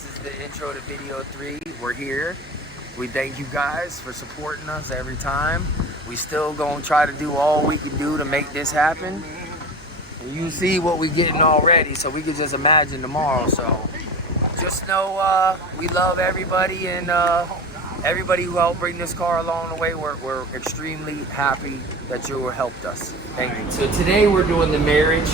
This is the intro to video 3. We're here. We thank you guys for supporting us every time. We still gonna try to do all we can do to make this happen. And you see what we getting already, so we can just imagine tomorrow. So just know we love everybody, and everybody who helped bring this car along the way. We're extremely happy that you helped us. Thank you. So today we're doing the marriage.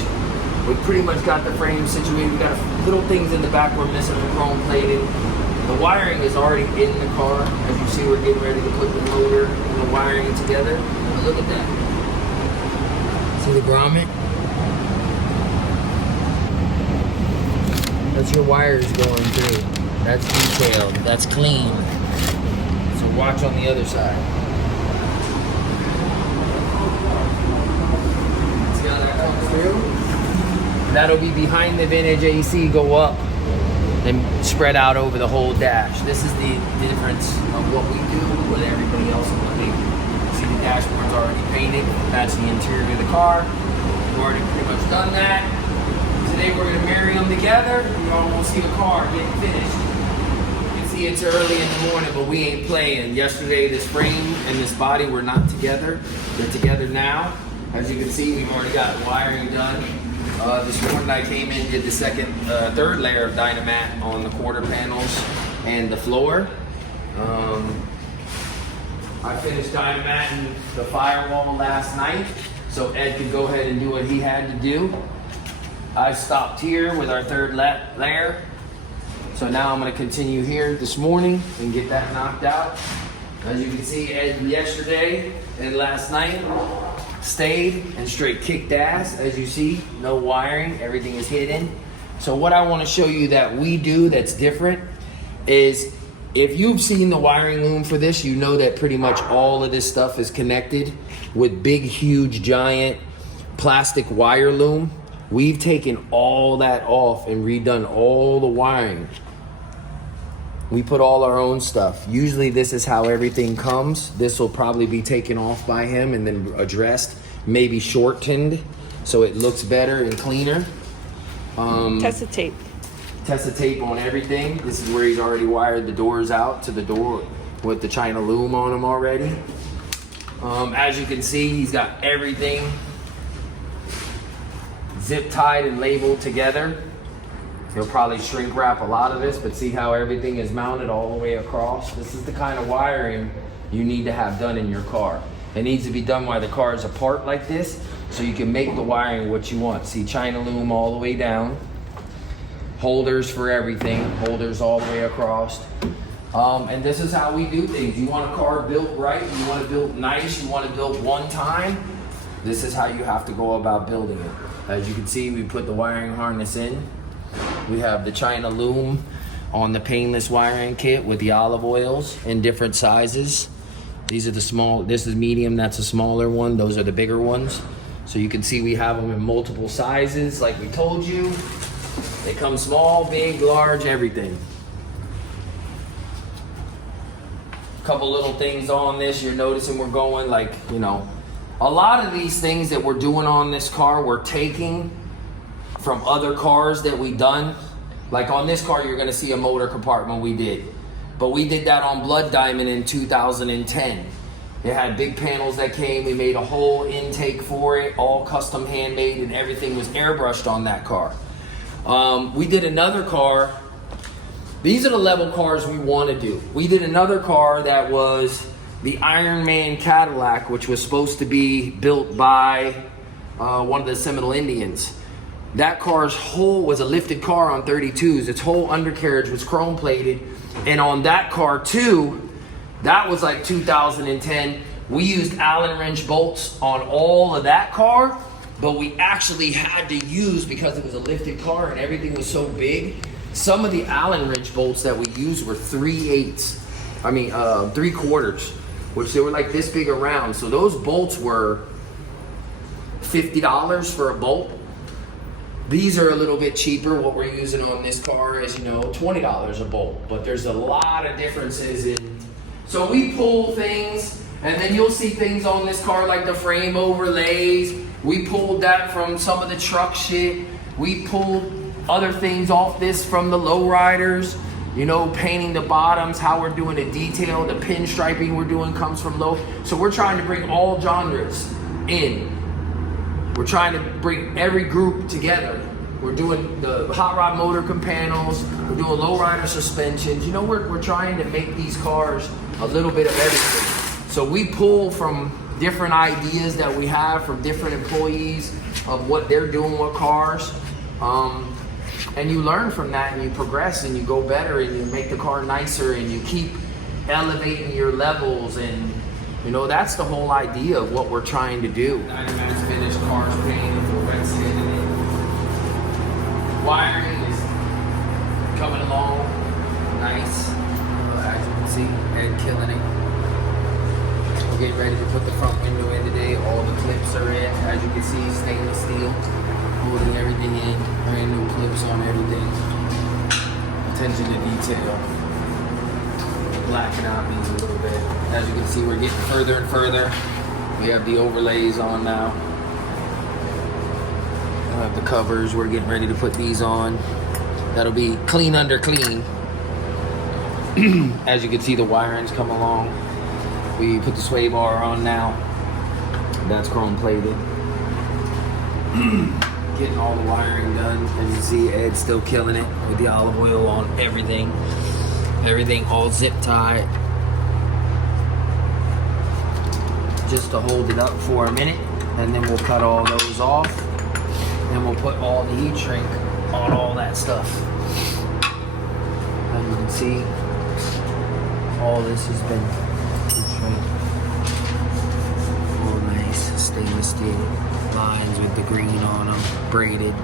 We pretty much got the frame situated. We got little things in the back we're missing, the chrome plated. The wiring is already in the car. As you see, we're getting ready to put the motor and the wiring together. But look at that. See the grommet? That's your wires going through. That's detailed. That's clean. So watch on the other side. See how that comes through? That'll be behind the vintage AC, go up and spread out over the whole dash. This is the difference of what we do with everybody else in the league. See, the dashboard's already painted. That's the interior of the car. We've already pretty much done that. Today we're gonna marry them together. You all won't see the car getting finished. You can see it's early in the morning, but we ain't playing. Yesterday, this frame and this body were not together. They're together now. As you can see, we've already got wiring done. This morning I came in, did the third layer of Dynamat on the quarter panels and the floor. I finished Dynamatting the firewall last night, so Ed could go ahead and do what he had to do. I stopped here with our third layer. So now I'm gonna continue here this morning and get that knocked out. As you can see, Ed yesterday and last night stayed and straight kicked ass. As you see, no wiring, everything is hidden. So what I want to show you that we do that's different is, if you've seen the wiring loom for this, you know that pretty much all of this stuff is connected with big, huge, giant plastic wire loom. We've taken all that off and redone all the wiring. We put all our own stuff. Usually this is how everything comes. This will probably be taken off by him and then addressed, maybe shortened, so it looks better and cleaner. Tessa tape. Tessa tape on everything. This is where he's already wired the doors out to the door with the China loom on them already. As you can see, he's got everything zip tied and labeled together. He'll probably shrink wrap a lot of this, but see how everything is mounted all the way across? This is the kind of wiring you need to have done in your car. It needs to be done while the car is apart like this, so you can make the wiring what you want. See, China loom all the way down. Holders for everything, holders all the way across. And this is how we do things. You want a car built right, you want it built nice, you want it built one time, this is how you have to go about building it. As you can see, we put the wiring harness in. We have the China loom on the painless wiring kit with the olive oils in different sizes. These are the small, this is medium, that's a smaller one. Those are the bigger ones. So you can see we have them in multiple sizes, like we told you. They come small, big, large, everything. Couple little things on this, you're noticing we're going like, you know, a lot of these things that we're doing on this car, we're taking from other cars that we done. Like on this car, you're gonna see a motor compartment we did. But we did that on Blood Diamond in 2010. It had big panels that came, we made a whole intake for it, all custom handmade, and everything was airbrushed on that car. We did another car. These are the level cars we wanna do. We did another car that was the Iron Man Cadillac, which was supposed to be built by one of the Seminole Indians. That car's whole was a lifted car on 32s. Its whole undercarriage was chrome plated. And on that car too, that was like 2010. We used Allen wrench bolts on all of that car, but we actually had to use, because it was a lifted car and everything was so big, some of the Allen wrench bolts that we used were 3/8, 3/4, which they were like this big around. So those bolts were $50 for a bolt. These are a little bit cheaper. What we're using on this car is, $20 a bolt, but there's a lot of differences in. So we pull things, and then you'll see things on this car like the frame overlays. We pulled that from some of the truck shit. We pulled other things off this from the lowriders. painting the bottoms, how we're doing the detail, the pinstriping we're doing comes from low. So we're trying to bring all genres in. We're trying to bring every group together. We're doing the hot rod motorcomb panels. We're doing lowrider suspensions. We're trying to make these cars a little bit of everything. So we pull from different ideas that we have from different employees of what they're doing with cars. And you learn from that, and you progress, and you go better, and you make the car nicer, and you keep elevating your levels, and that's the whole idea of what we're trying to do. 90 minutes finished, cars painted, red skin in it. Wiring is coming along nice, as you can see, and killing it. We're getting ready to put the front window in today. All the clips are in, as you can see, stainless steel. Holding everything in, brand new clips on everything. Attention to detail. Blacking out these a little bit. As you can see, we're getting further and further. We have the overlays on now. We have the covers. We're getting ready to put these on. That'll be clean under clean. As you can see, the wiring's come along. We put the sway bar on now. That's chrome plated. Getting all the wiring done. As you see, Ed's still killing it with the olive oil on everything. Everything all zip tied. Just to hold it up for a minute, and then we'll cut all those off. And we'll put all the heat shrink on all that stuff. As you can see, all this has been heat shrink. All nice stainless steel lines with the green on them, braided.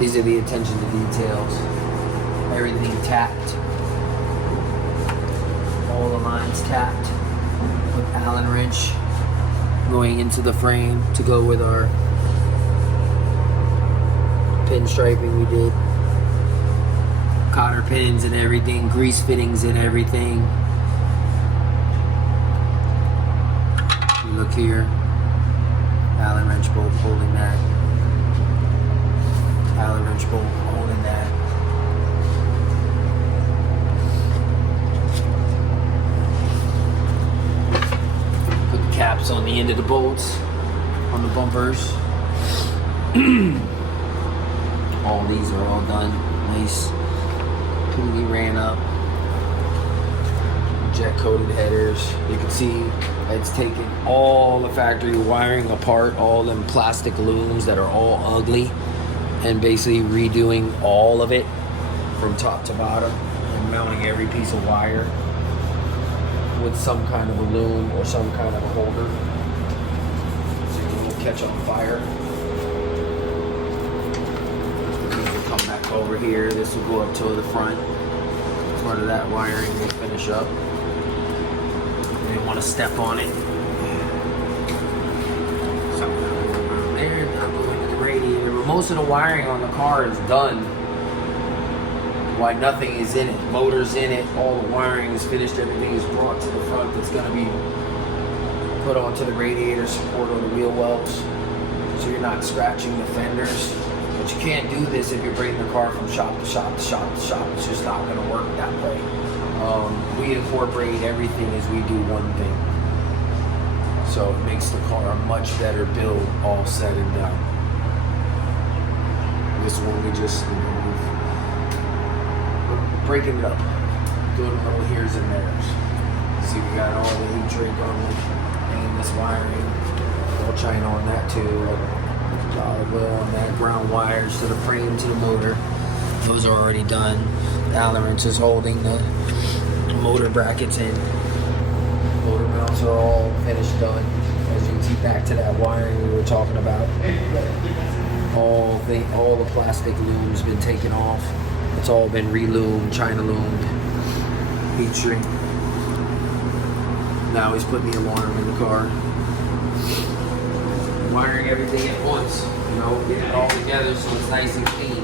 These are the attention to details. Everything tapped. All the lines tapped with Allen wrench going into the frame to go with our pinstriping we did. Cotter pins and everything, grease fittings and everything. You look here. Allen wrench bolt holding that. Allen wrench bolt holding that. Put the caps on the end of the bolts, on the bumpers. All these are all done. Nice. Completely ran up. Jet coated headers. You can see it's taking all the factory wiring apart, all them plastic looms that are all ugly, and basically redoing all of it from top to bottom and mounting every piece of wire with some kind of a loom or some kind of a holder so it won't catch on fire. This will come back over here. This will go up to the front. Part of that wiring will finish up. You want to step on it. So there, not going to the radiator. But most of the wiring on the car is done. Why nothing is in it. Motor's in it. All the wiring is finished. Everything is brought to the front. It's going to be put onto the radiator support on the wheel wells, so you're not scratching the fenders. But you can't do this if you're bringing the car from shop to shop to shop to shop. It's just not going to work that way. We incorporate everything as we do one thing. So it makes the car a much better build, all said and done. This one we just we're breaking it up, doing little here's and there's. See, we got all the heat shrink on it, and this wiring, all China on that too. Olive oil on that, ground wires to the frame to the motor. Those are already done. The Allen wrench is holding the motor brackets in. Motor mounts are all finished, done. As you can see, back to that wiring we were talking about. All the plastic loom's been taken off. It's all been re-loomed, China loomed, heat shrink. Now he's putting the alarm in the car. Wiring everything at once, getting it all together so it's nice and clean.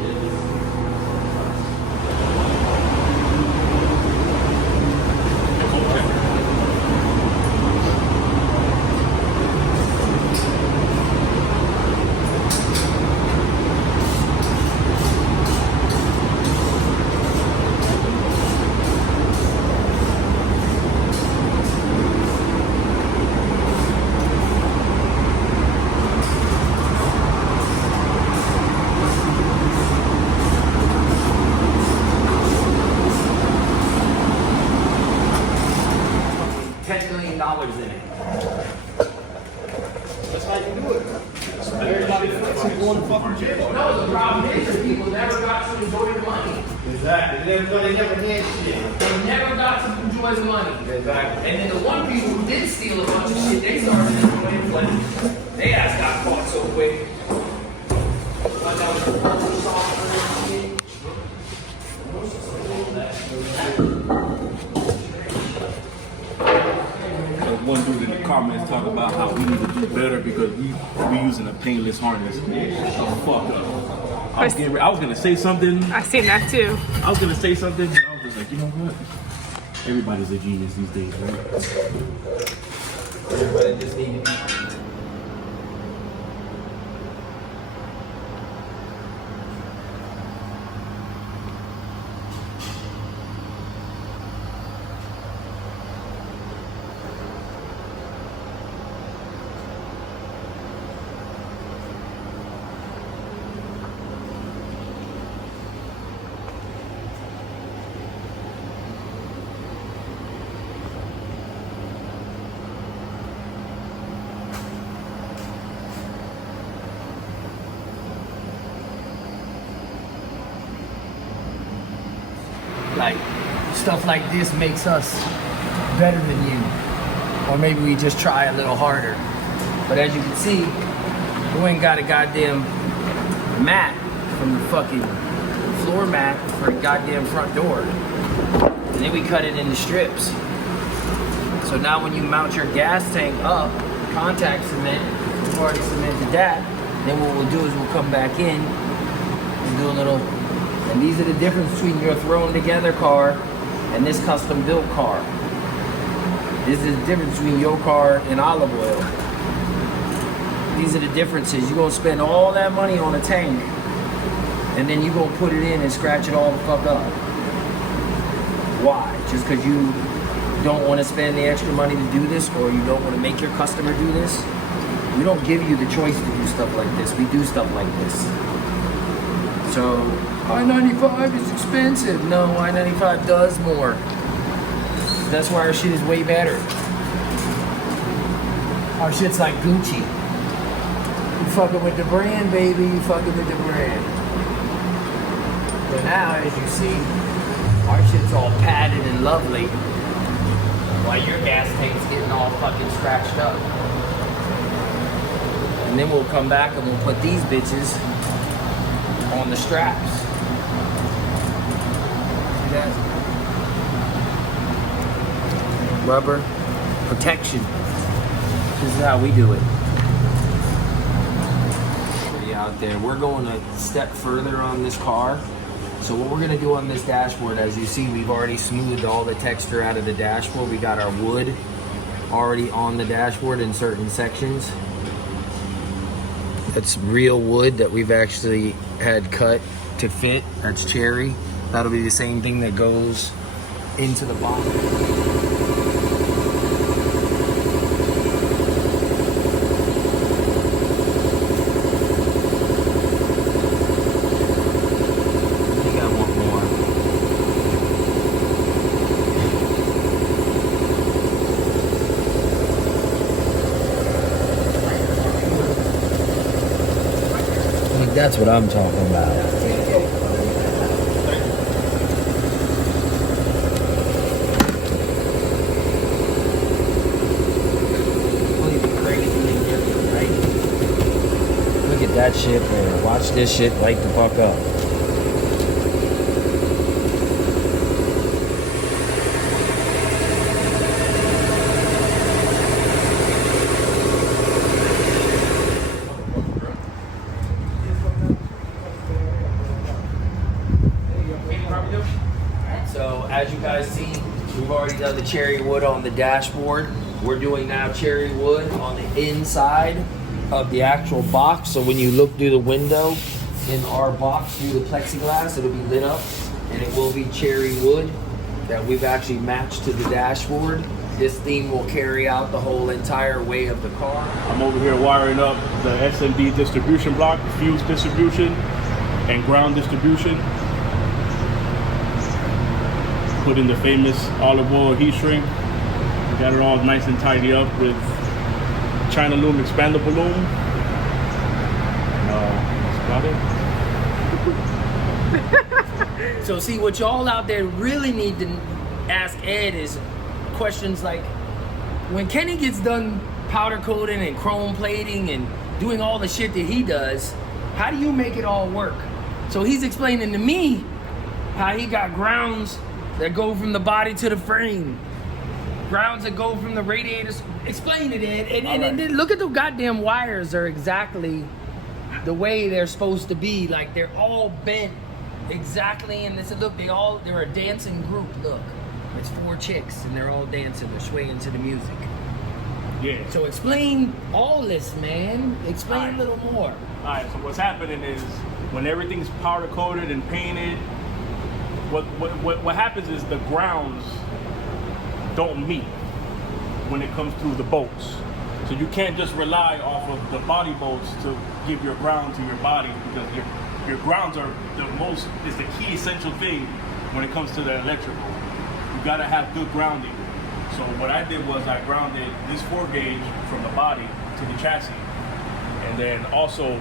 Exactly. They never had shit. They never got to enjoy the money. Exactly. And then the one people who did steal a bunch of shit, they started enjoying plenty. They ass got caught so quick. One dude in the comments talk about how we need to do better because we using a painless harness. Fuck up. I was gonna say something. I seen that too. I was gonna say something, but I was just like, you know what? Everybody's a genius these days, right? Everybody just needed like stuff like this makes us better than you, or maybe we just try a little harder. But as you can see, we ain't got a goddamn mat from the fucking floor mat for a goddamn front door, and then we cut it into strips. So now when you mount your gas tank up, contact cement, we've already cemented that. Then what we'll do is we'll come back in and do a little. And these are the difference between your thrown together car and this custom built car. This is the difference between your car and olive oil. These are the differences. You're gonna spend all that money on a tank and then you're gonna put it in and scratch it all the fuck up. Why? Just because you don't want to spend the extra money to do this, or you don't want to make your customer do this? We don't give you the choice to do stuff like this. We do stuff like this. So I-95 is expensive. No, I-95 does more. That's why our shit is way better. Our shit's like Gucci. You fucking with the brand, baby. You fucking with the brand. But now, as you see, our shit's all padded and lovely, while your gas tank's getting all fucking scratched up. And then we'll come back and we'll put these bitches on the straps. See that? Rubber protection. This is how we do it. Pretty out there. We're going a step further on this car. So what we're gonna do on this dashboard, as you see, we've already smoothed all the texture out of the dashboard. We got our wood already on the dashboard in certain sections. That's real wood that we've actually had cut to fit. That's cherry. That'll be the same thing that goes into the bottom. That's what I'm talking about. Look at that shit there. Watch this shit light the fuck up. So as you guys see, we've already done the cherry wood on the dashboard. We're doing now cherry wood on the inside of the actual box. So when you look through the window in our box through the plexiglass, it'll be lit up and it will be cherry wood that we've actually matched to the dashboard. This theme will carry out the whole entire way of the car. I'm over here wiring up the SMD distribution block, fuse distribution, and ground distribution. Put in the famous olive oil heat shrink. Got it all nice and tidy up with China loom expandable loom. And that's about it. So see, what y'all out there really need to ask Ed is questions like, when Kenny gets done powder coating and chrome plating and doing all the shit that he does, how do you make it all work? So he's explaining to me how he got grounds that go from the body to the frame, grounds that go from the radiators. Explain it, Ed. And then look at the goddamn wires are exactly the way they're supposed to be. Like they're all bent exactly. And this, look, they're a dancing group. Look, it's 4 chicks and they're all dancing. They're swaying to the music. Yeah. So explain all this, man. Explain a little more. All right. So what's happening is when everything's powder coated and painted, what happens is the grounds don't meet when it comes to the bolts. So you can't just rely off of the body bolts to give your ground to your body, because your grounds are is the key essential thing when it comes to the electrical. You gotta have good grounding. So what I did was I grounded this 4 gauge from the body to the chassis. And then also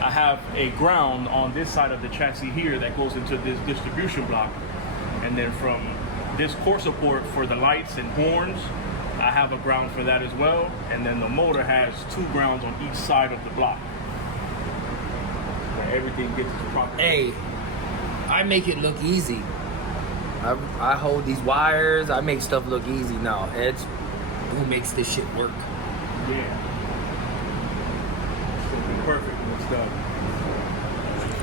I have a ground on this side of the chassis here that goes into this distribution block. And then from this core support for the lights and horns, I have a ground for that as well. And then the motor has 2 grounds on each side of the block, where everything gets its proper. Hey, I make it look easy. I hold these wires. I make stuff look easy now. Ed's who makes this shit work. Yeah. It's gonna be perfect when it's done.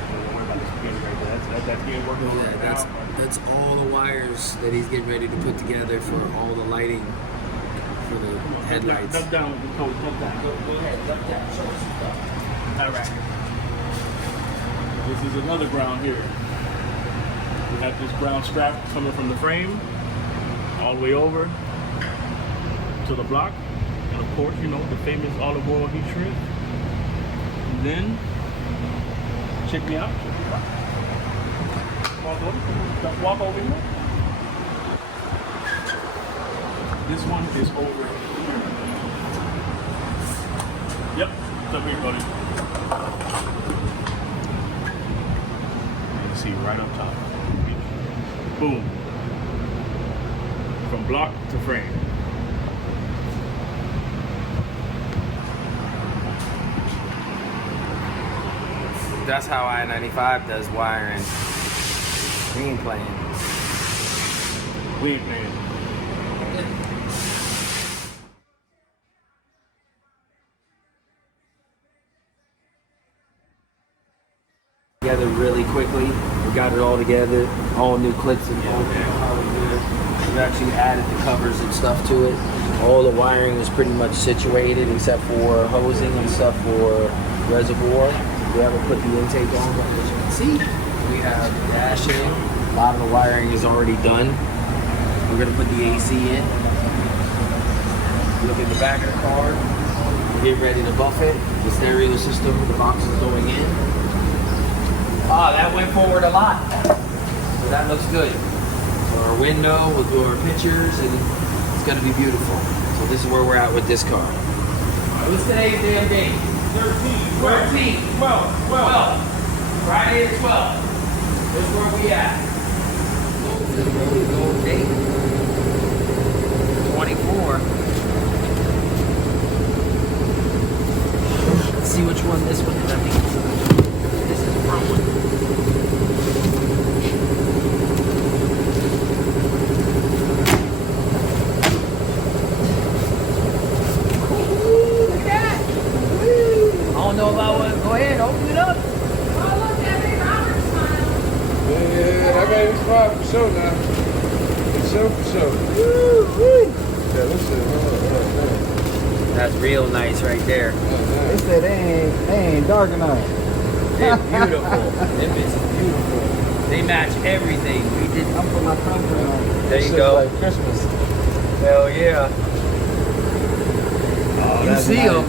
Don't worry about the spin right there. That's getting worked on right now. That's all the wires that he's getting ready to put together for all the lighting for the headlights. Duck down with the toes. Duck down. Go ahead, duck down. Show us some stuff. All right. This is another ground here. We have this ground strap coming from the frame all the way over to the block. And of course, you know, the famous olive oil heat shrink. And then, check me out. Walk over here. This one is over here. Yep, it's up here, buddy. You can see right up top. Boom. From block to frame. That's how I-95 does wiring. We ain't playing. We ain't playing. Together really quickly. We got it all together. All new clips and We've actually added the covers and stuff to it. All the wiring is pretty much situated except for hosing and stuff for reservoir. We haven't put the intake on, but as you can see, we have the dash in. A lot of the wiring is already done. We're gonna put the AC in. Look at the back of the car. Get ready to buff it. The stereo system, the box is going in. Ah, that went forward a lot. So that looks good. So our window, we'll do our pictures, and it's gonna be beautiful. So this is where we're at with this car. What's today's damn date? 13, 12. Friday the 12th. This is where we at. Go date. 24. Let's see which one this one is. I think this is the front one. Look at that. I don't know about what. Go ahead, open it up. Yeah, I got his spot for sure now. For sure. Woo-wee. Yeah, this is That's real nice right there. They said they ain't dark enough. They're beautiful. Them bitches beautiful. They match everything. We did. I'm putting my thumbprint on. There This you shit go. Like Christmas. Hell yeah. Oh, You that's see nice. them.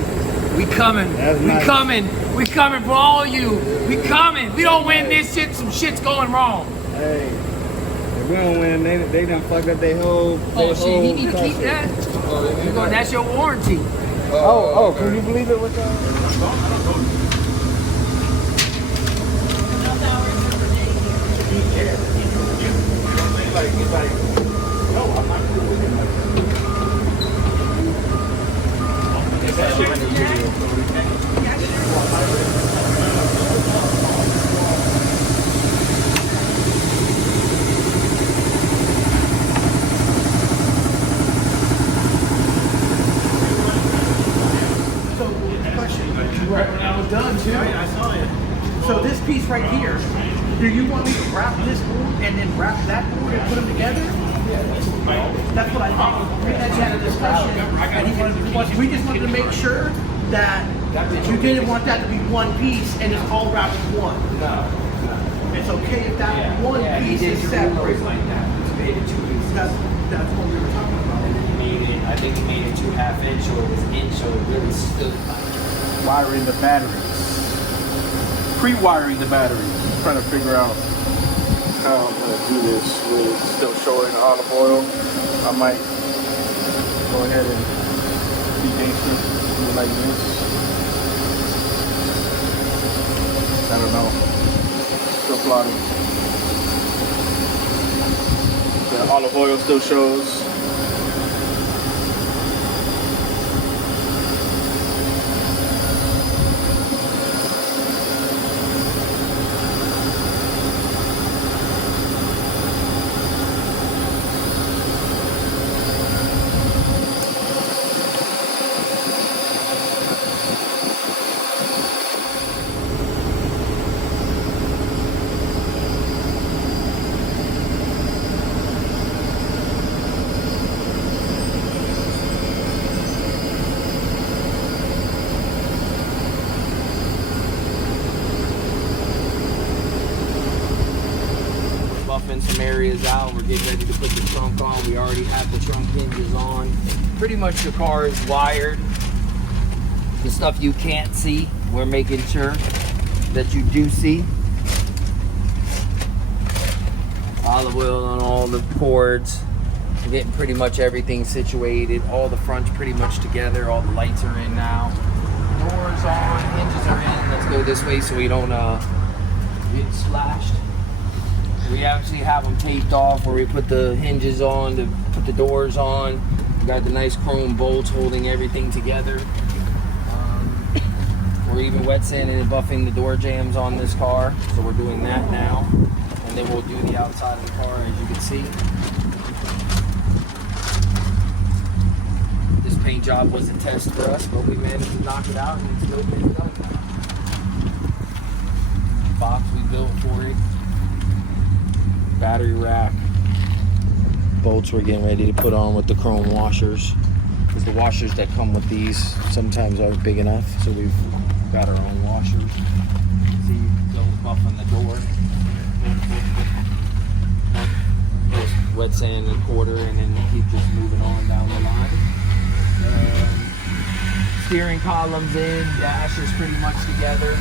We coming. That's We nice. coming. We coming for all you. We coming. We don't win this shit. Some shit's going wrong. Hey, if we don't win, they done fucked up their whole. Oh shit, you need to keep that. You going, that's your warranty. Oh, can you believe it with It's like, no, I'm not cool with it. Is that shit in the video? So, question. Right when I was done too. Right, I saw it. So this piece right here, do you want me to wrap this board and then wrap that board and put them together? That's what I thought. We had a discussion, and we just wanted to make sure that you didn't want that to be one piece and it's all wrapped in one. No. It's okay if that one piece is separate. Like that. It's made in 2 pieces. That's what we were talking about. And then he made it, I think he made it 2.5 inch, so it was inch, so it really stood. Wiring the batteries. Pre-wiring the batteries. Trying to figure out how I'm gonna do this with still showing olive oil. I might go ahead and be gangster, do it like this. I don't know. Still plotting. The olive oil still shows. Buffing some areas out. We're getting ready to put the trunk on. We already have the trunk hinges on. Pretty much the car is wired. The stuff you can't see, we're making sure that you do see. Olive oil on all the cords. We're getting pretty much everything situated. All the fronts pretty much together. All the lights are in now. Doors on, hinges are in. Let's go this way so we don't get splashed. We actually have them taped off where we put the hinges on to put the doors on. We got the nice chrome bolts holding everything together. We're even wet sanding and buffing the door jambs on this car, so we're doing that now. And then we'll do the outside of the car, as you can see. This paint job was a test for us, but we managed to knock it out and it's still been done now. Box we built for it. Battery rack. Bolts we're getting ready to put on with the chrome washers. Because the washers that come with these sometimes aren't big enough, so we've got our own washers. See, go buffing the door. Just wet sand and quarter, and then keep just moving on down the line. Steering columns in, dash is pretty much together.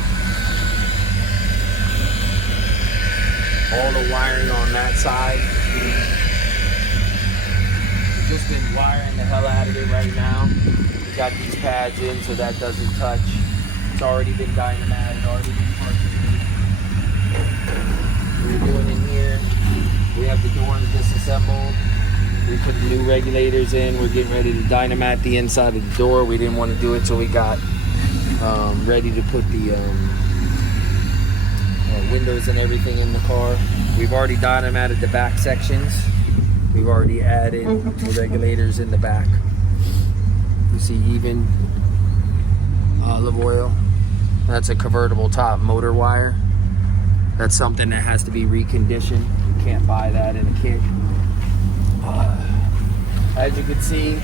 All the wiring on that side. We've just been wiring the hell out of it right now. We got these pads in so that doesn't touch. It's already been dynamated, already been partitioned. We're doing in here. We have the doors disassembled. We put the new regulators in. We're getting ready to dynamite the inside of the door. We didn't want to do it, so we got ready to put the windows and everything in the car. We've already dynamited the back sections. We've already added the regulators in the back. You see even olive oil. That's a convertible top motor wire. That's something that has to be reconditioned. You can't buy that in a kit. As you can see,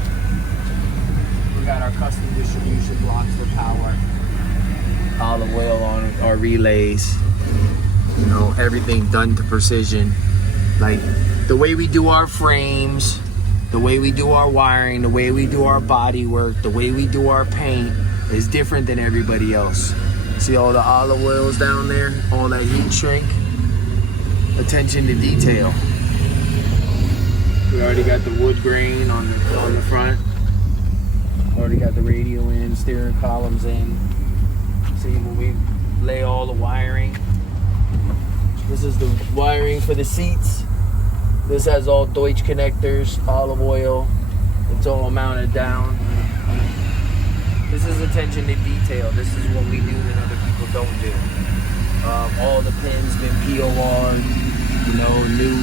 we got our custom distribution blocks for power. Olive oil on our relays. You know, everything done to precision. Like the way we do our frames, the way we do our wiring, the way we do our body work, the way we do our paint is different than everybody else. See all the olive oils down there, all that heat shrink, attention to detail. We already got the wood grain on the front. Already got the radio in, steering columns in. See when we lay all the wiring. This is the wiring for the seats. This has all Deutsch connectors, olive oil. It's all mounted down. This is attention to detail. This is what we do that other people don't do. All the pins been POR'd, you know, new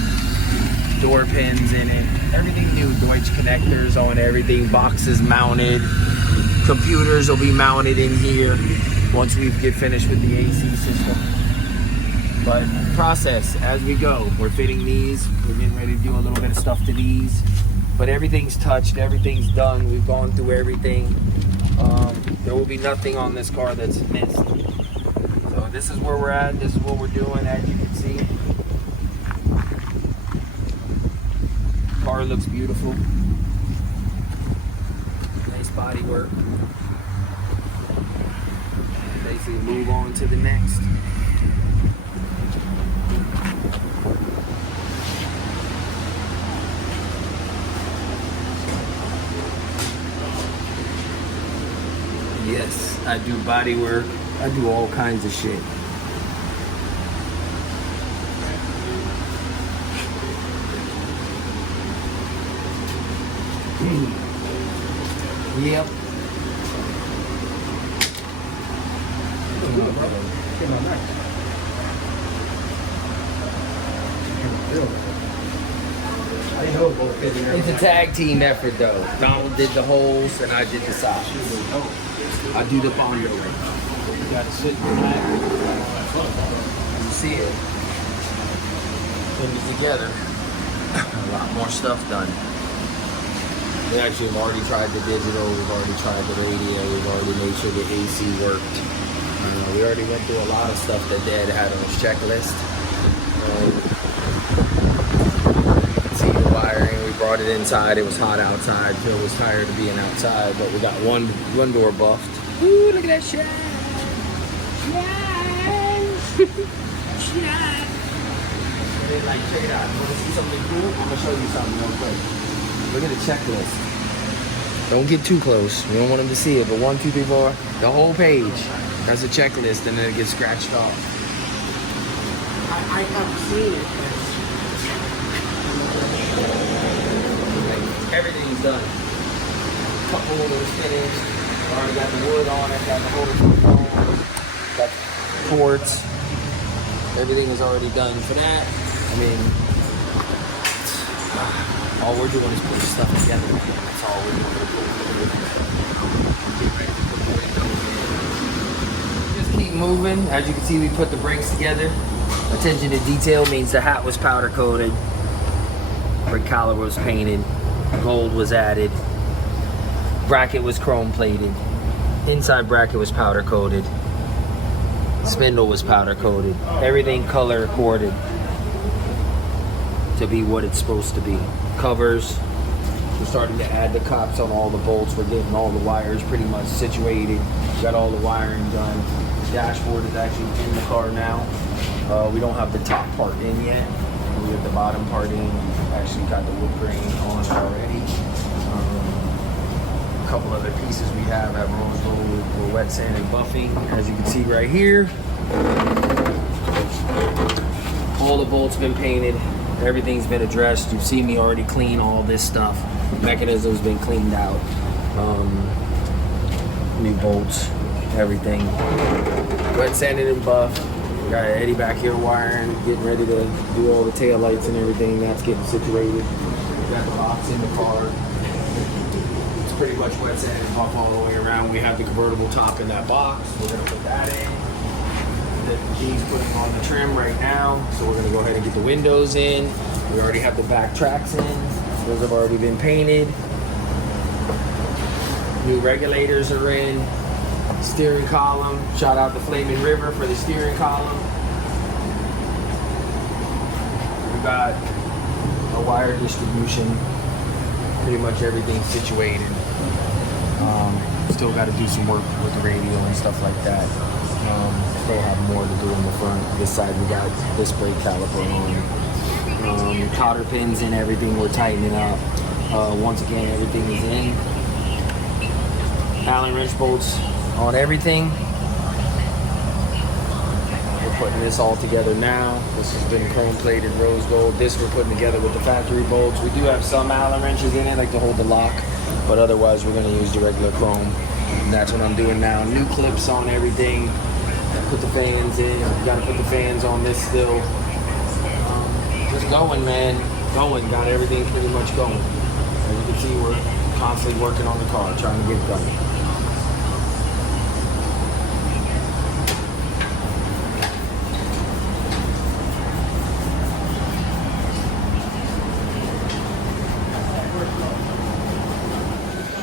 door pins in it. Everything new, Deutsch connectors on everything, boxes mounted. Computers will be mounted in here once we get finished with the AC system. But process as we go. We're fitting these. We're getting ready to do a little bit of stuff to these. But everything's touched. Everything's done. We've gone through everything. There will be nothing on this car that's missed. So this is where we're at. This is what we're doing, as you can see. Car looks beautiful. Nice body work. Basically move on to the next. Yes, I do body work. I do all kinds of shit. Yep. It's a tag team effort though. Donald did the holes and I did the sides. I do the bondo ring. You gotta sit in the back. You see it. Put it together. A lot more stuff done. We actually have already tried the digital, we've already tried the radio, we've already made sure the AC worked. We already went through a lot of stuff that Dad had on his checklist. You can see the wiring, we brought it inside, it was hot outside. Phil was tired of being outside, but we got one door buffed. Ooh, look at that shine! Shine! Like, check it out. You wanna see something cool? I'm gonna show you something real quick. Look at the checklist. Don't get too close. We don't want them to see it, but 1, 2, 3, 4, the whole page. That's a checklist, and then it gets scratched off. I haven't seen it. Everything's done. Couple holders finished. Already got the wood on it, got the holders on, got the ports. Everything is already done for that. I mean, all we're doing is putting stuff together. That's all we're doing. Get ready to put the windows in. Just keep moving. As you can see, we put the brakes together. Attention to detail means the hat was powder coated. Brake collar was painted. Gold was added. Bracket was chrome plated. Inside bracket was powder coated. Spindle was powder coated. Everything color coordinated to be what it's supposed to be. Covers. We're starting to add the cops on all the bolts. We're getting all the wires pretty much situated. Got all the wiring done. The dashboard is actually in the car now. We don't have the top part in yet. We have the bottom part in. Actually got the wood grain on already. A couple other pieces we have rose gold. We're wet sand and buffing, as you can see right here. All the bolts been painted. Everything's been addressed. You've seen me already clean all this stuff. Mechanism's been cleaned out. New bolts, everything. Wet sanded and buffed. We got Eddie back here wiring, getting ready to do all the tail lights and everything. That's getting situated. We got the box in the car. It's pretty much wet sanded and buff all the way around. We have the convertible top in that box. We're gonna put that in. G's putting on the trim right now, so we're gonna go ahead and get the windows in. We already have the back tracks in. Those have already been painted. New regulators are in. Steering column. Shout out to Flaming River for the steering column. We got a wire distribution. Pretty much everything situated. Still got to do some work with the radio and stuff like that. Still have more to do in the front. This side we got this brake caliper on. Cotter pins and everything we're tightening up. Once again, everything is in. Allen wrench bolts on everything. We're putting this all together now. This has been chrome plated rose gold. This we're putting together with the factory bolts. We do have some Allen wrenches in it, like to hold the lock, but otherwise we're gonna use the regular chrome. And that's what I'm doing now. New clips on everything. Put the fans in. Gotta put the fans on this still. Just going, man. Going. Got everything pretty much going. As you can see, we're constantly working on the car, trying to get it going.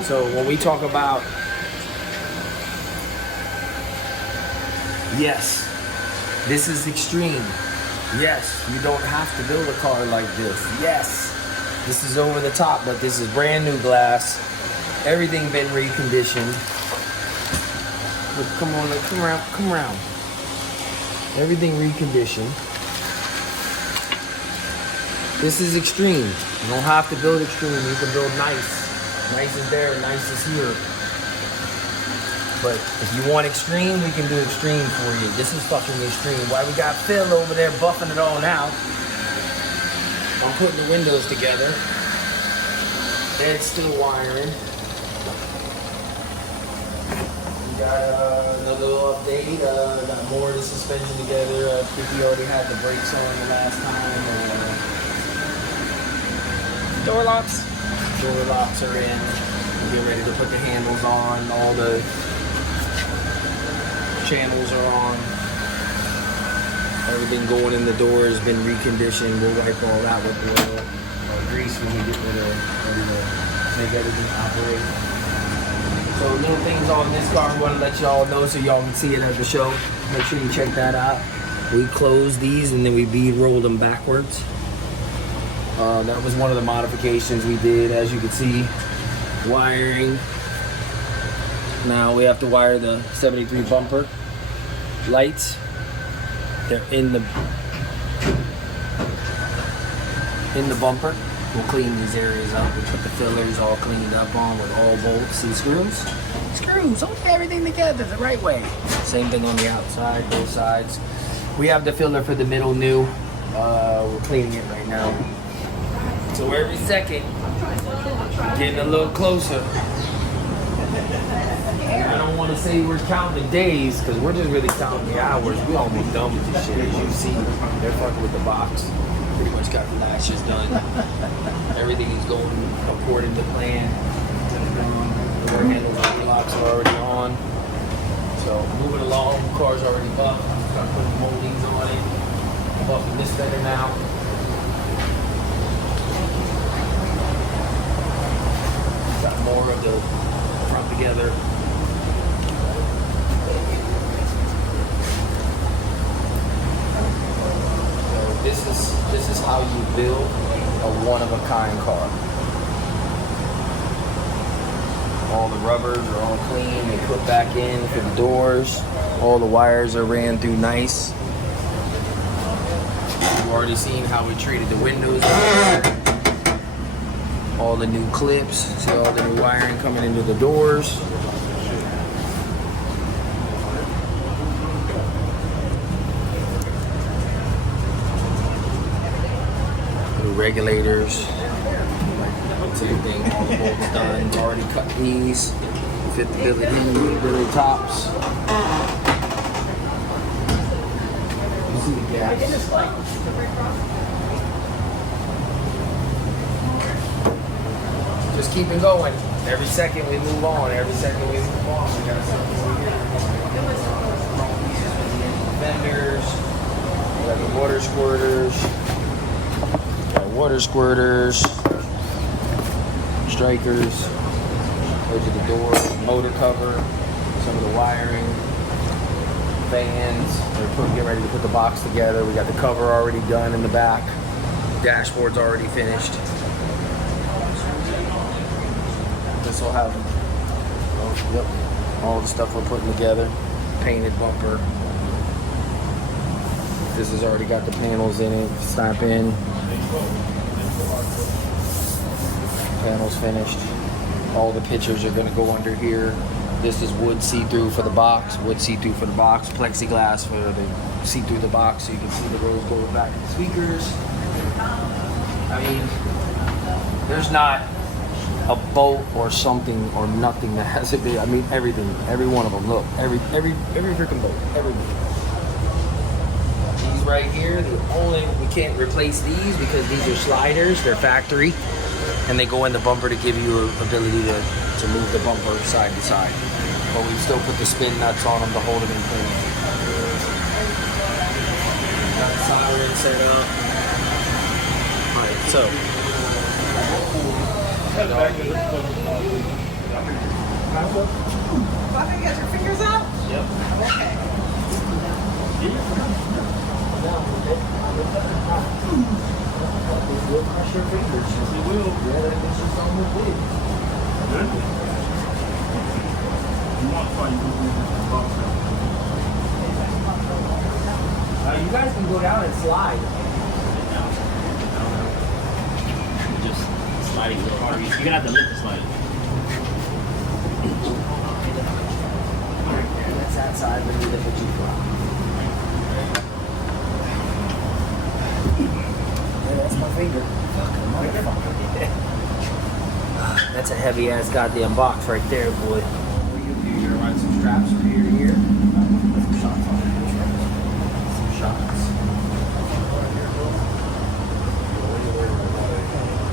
So when we talk about, yes, this is extreme. Yes, you don't have to build a car like this. Yes, this is over the top, but this is brand new glass. Everything been reconditioned. Look, come on, come around, come around. Everything reconditioned. This is extreme. You don't have to build extreme, you can build nice. Nice is there, nice is here. But if you want extreme, we can do extreme for you. This is fucking extreme. Why we got Phil over there buffing it all out. I'm putting the windows together. Ed's still wiring. We got another little update. Got more of the suspension together. I think we already had the brakes on the last time. Door locks. Door locks are in. We're getting ready to put the handles on. All the channels are on. Everything going in the door has been reconditioned. We'll wipe all that with oil or grease when we get rid of ready to make everything operate. So little things on this car I want to let y'all know so y'all can see it at the show. Make sure you check that out. We closed these and then we bead rolled them backwards. That was one of the modifications we did. As you can see, wiring. Now we have to wire the 73 bumper lights. They're in the bumper. We'll clean these areas up. We put the fillers all cleaned up on with all bolts. See screws? Screws. Hold everything together the right way. Same thing on the outside, both sides. We have the filler for the middle new. We're cleaning it right now. So every second, getting a little closer. I don't want to say we're counting the days, because we're just really counting the hours. We almost done with this shit. As you see, they're fucking with the box. Pretty much got the lashes done. Everything is going according to plan. The door handles and locks are already on. So moving along, the car's already buffed. I'm putting moldings on it. I'm buffing this better now. Got more of the front together. So this is how you build a one-of-a-kind car. All the rubbers are all clean. They put back in for the doors. All the wires are ran through nice. You've already seen how we treated the windows. All the new clips, see all the new wiring coming into the doors. New regulators. Same thing, all the bolts done. Already cut these. Fit the billet tops. You see the gaps. Just keep it going. Every second we move on. Every second we move on. We got something over here. Fenders. We got the water squirters. Got water squirters. Strikers. Those are the doors. Motor cover. Some of the wiring. Fans. We're getting ready to put the box together. We got the cover already done in the back. Dashboard's already finished. This will have all the stuff we're putting together. Painted bumper. This has already got the panels in it. Snap in. Panels finished. All the pictures are going to go under here. This is wood see-through for the box. Wood see-through for the box. Plexiglass for the see through the box so you can see the rose gold back in the speakers. I mean, there's not a bolt or something or nothing that has a bit. I mean, everything, every one of them. Look, every freaking bolt, everything. These right here, we can't replace these because these are sliders. They're factory, and they go in the bumper to give you an ability to move the bumper side to side. But we still put the spin nuts on them to hold them in place. Got a siren set up. Alright, so. Bobby, you got your fingers out? Yep. Okay. It will crush your fingers. It will. Yeah, that gets just on the big. You guys can go down and slide. Just sliding a little harder. You're gonna have to lift the slide. That's that side, then you lift the G-flop. Yeah, that's my finger. Fucking motherfucker. That's a heavy ass goddamn box right there, boy. You're gonna run some straps from here to here. Some shots on it. Some shots.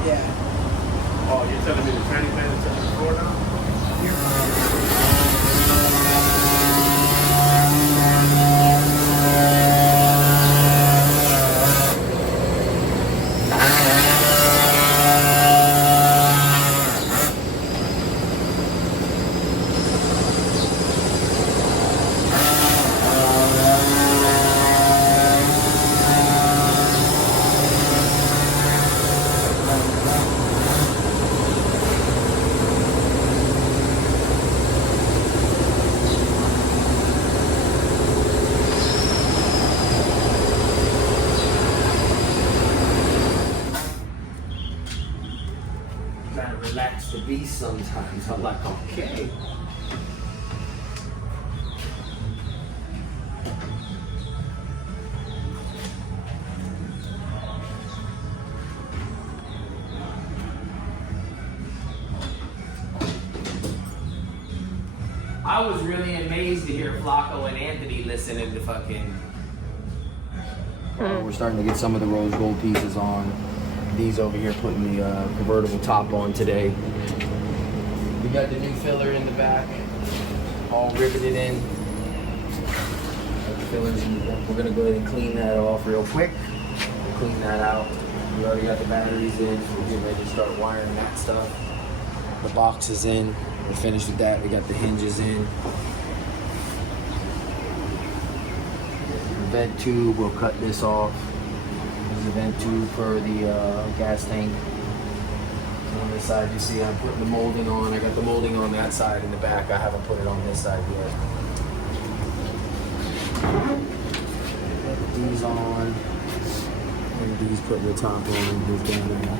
Yeah. Oh, you're telling me the tranny fan is touching the floor now? Gotta relax the beast sometimes. I'm like, okay. I was really amazed to hear Flacco and Anthony listening to fucking. We're starting to get some of the rose gold pieces on. These over here putting the convertible top on today. We got the new filler in the back, all riveted in. Got the fillers in the back. We're gonna go ahead and clean that off real quick. Clean that out. We already got the batteries in, so we're getting ready to start wiring that stuff. The box is in. We're finished with that. We got the hinges in. The vent tube, we'll cut this off. There's a vent tube for the gas tank. On this side, you see I'm putting the molding on. I got the molding on that side in the back. I haven't put it on this side yet. Put these on. And these putting the top on. These down there.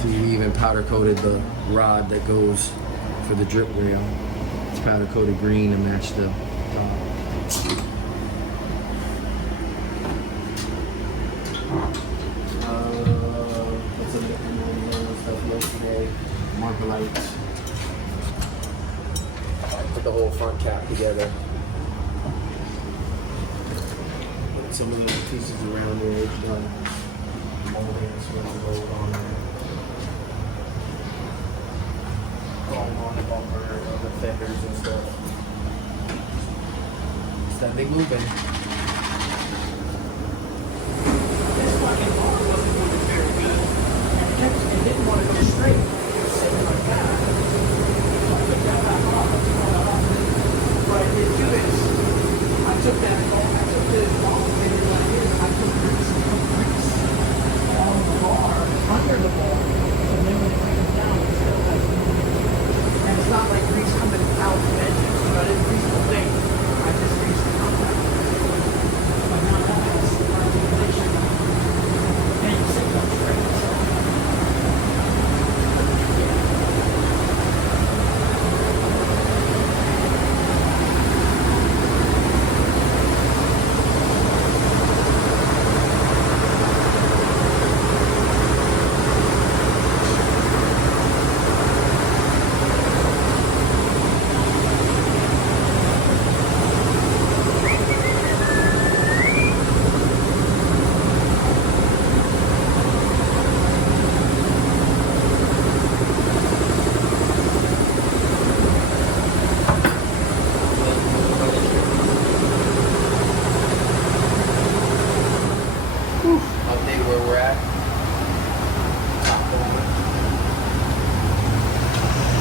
So we even powder coated the rod that goes for the drip rail. It's powder coated green to match the top. Put some stuff yesterday. Marker lights. Put the whole front cap together. Put some of the little pieces around there. Done. Molding this one gold on there. On the bumper, the fenders and stuff. It's that big moving. This fucking car wasn't moving very good. It didn't want to go straight. It was sitting like that. So I took that back off. What I did do is, I took the alternator like this, I put grease on the bar, under the bar, and then when it comes down, it's still like moving. And it's not like grease coming out of the engine, so I didn't grease the thing. I just greased the contact. we're at.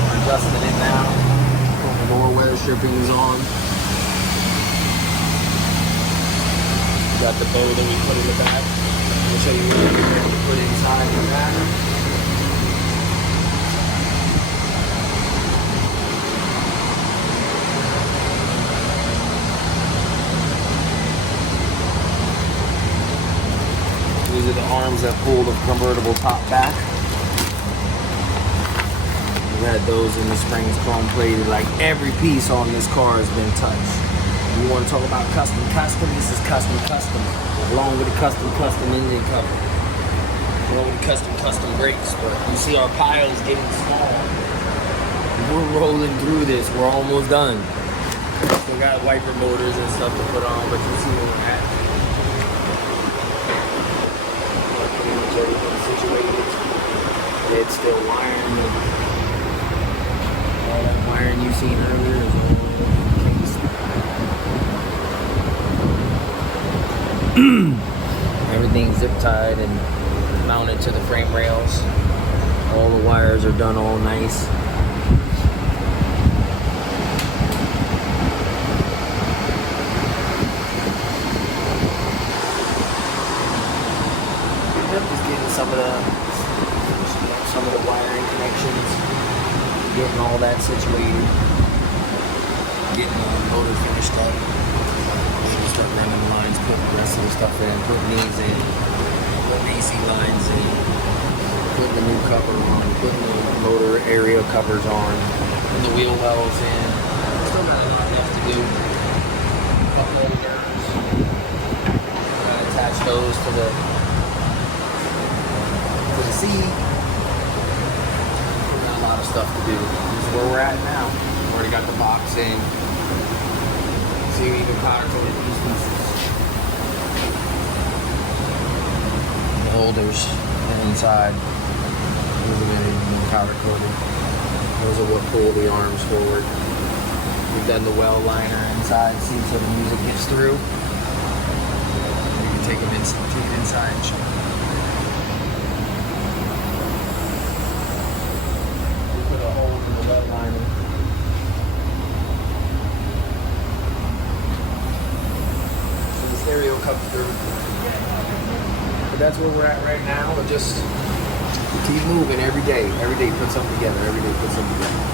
We're adjusting it now. The door weather stripping is on. Got the bow that we put in the back. I'll show you what we're going to put inside the back. These are the arms that pull the convertible top back. We had those in the springs chrome plated. Like every piece on this car has been touched. You want to talk about custom? This is custom, along with the custom engine cover, along with custom brakes. But you see our pile is getting smaller. We're rolling through this. We're almost done. Still got wiper motors and stuff to put on, but you see where we're at. Pretty much everything situated. It's still wiring. All that wiring you seen earlier is all case. Everything's zip tied and mounted to the frame rails. All the wires are done all nice. Just getting some of the wiring connections, getting all that situated, getting the motor finished up. Start running the lines, putting the rest of the stuff in, putting these in, putting AC lines in, putting the new cover on, putting the motor area covers on, putting the wheel wells in. Still got a lot left to do. Cup holders. Attach those to the seat. Got a lot of stuff to do. This is where we're at now. Already got the box in. See, we even powder coated these pieces. The holders are inside. Those are going to be more powder coated. Those are what pull the arms forward. We've done the well liner inside, see, so the music gets through. You can take it inside and show it. We put a hole in the well liner. Stereo comes through. But that's where we're at right now. We'll just keep moving every day. Every day put something together. Every day put something together.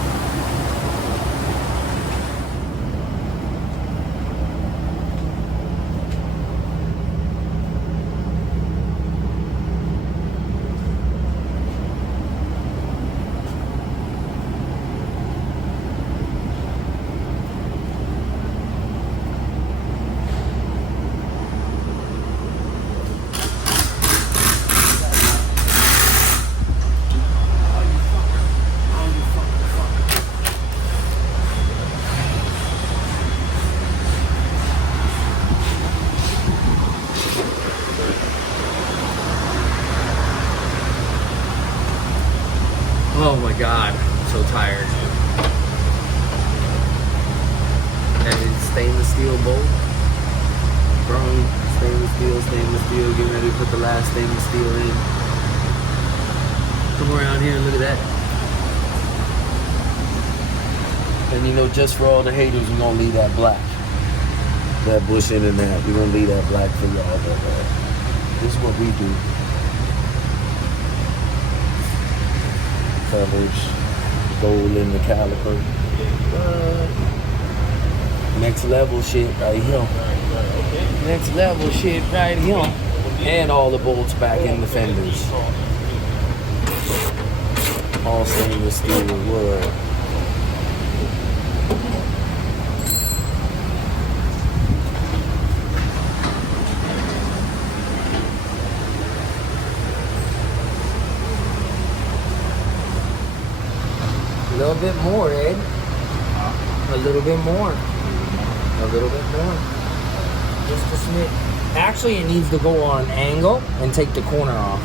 Oh my God, I'm so tired. That is stainless steel bolt. Chrome, stainless steel. Getting ready to put the last stainless steel in. Come around here and look at that. And you know, just for all the haters, we're gonna leave that black. That bushing and that. We're gonna leave that black for y'all. This is what we do. Covers, gold in the caliper. Next level shit right here. Next level shit right here. And all the bolts back in the fenders. All stainless steel wood. A little bit more, Ed. A little bit more. A little bit more. Just a smidge. Actually, it needs to go on an angle and take the corner off.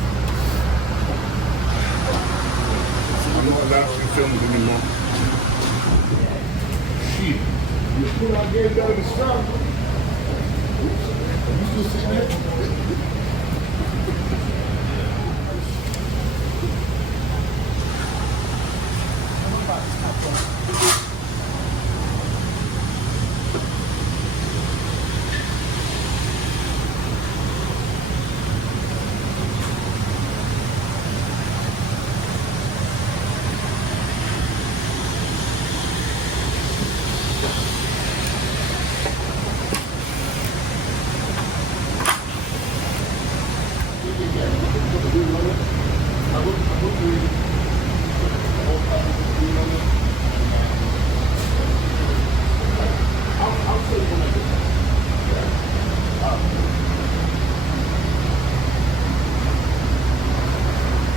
I'm not actually filming anymore. Shit. You put out there down the shop. You still sitting there?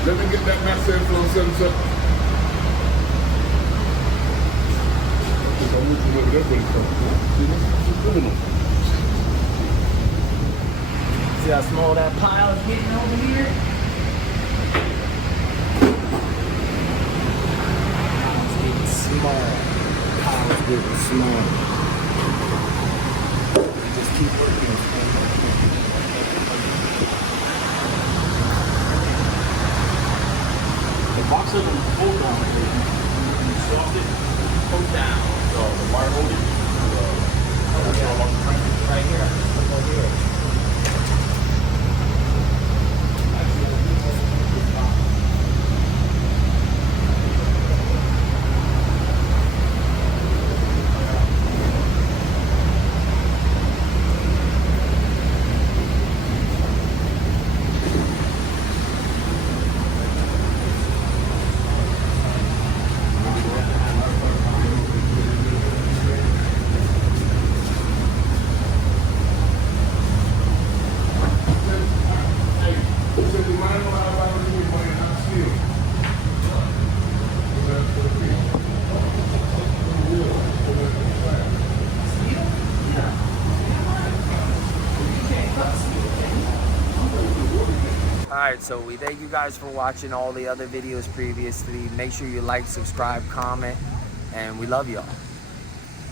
Let me get that massive influence sensor. I'm looking where everybody's from. See, what's going on? See how small that pile is getting over here? Pile's getting small. Pile's getting small. Just keep working. The box doesn't hold down. You soft it, hold down. So the wire holding. Right here. Right here. Alright, so we thank you guys for watching all the other videos previously. Make sure you like, subscribe, comment, and we love y'all.